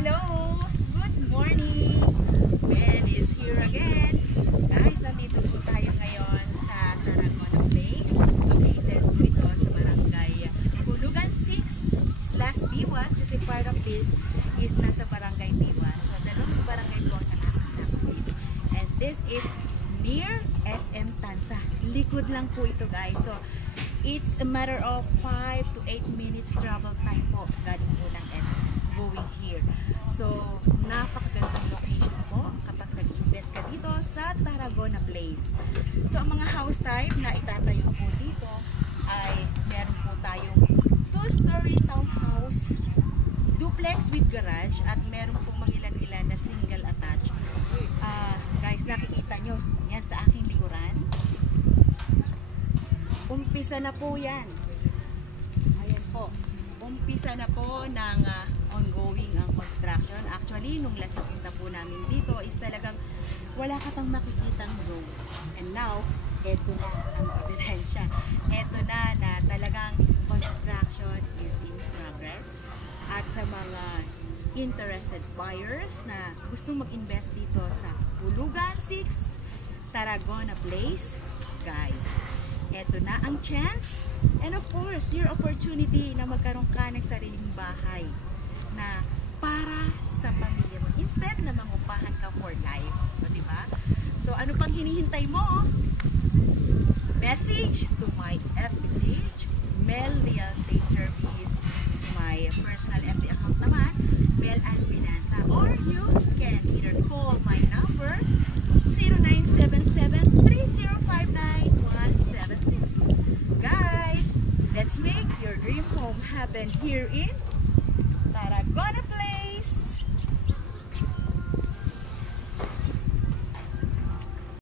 Hello! Good morning! Mel is here again. Guys, nandito po tayo ngayon sa Tarragona Place. Located po ito sa barangay Hulugan 6 Las Biwas kasi part of this is nasa barangay Biwas. So, dalawang barangay po ang nakakasama dito. And this is near SM Tansa. Likod lang po ito guys. So, it's a matter of 5 to 8 minutes travel time po galing po ng SM going here. So, napakagandang location po kapag nag-invest ka dito sa Tarragona Place. So, ang mga house type na itatayo po dito ay meron po tayong 2-story townhouse, duplex with garage, at meron po mangilan-ilan na single attached. Guys, nakikita nyo yan sa aking likuran. Umpisa na po yan. Ayan po. Umpisa na po ng ongoing ang construction. Actually, nung last na punta po namin dito is talagang wala ka pang makikitang road. And now, eto na ang ebidensya. Eto na talagang construction is in progress. At sa mga interested buyers na gustong mag-invest dito sa Hulugan 6 Tarragona Place, guys, eto na ang chance. And of course, your opportunity na magkaroon ka ng sariling bahay na para sa pamilya mo. Instead na mangupahan ka for life. So, diba? So, ano pang hinihintay mo? Message to my FB page, Mel Real Estate Service, to my personal FB account naman, Mel Alvinanza. Or you can either call my number, 0977-3059-172. Guys, let's make your dream home happen here in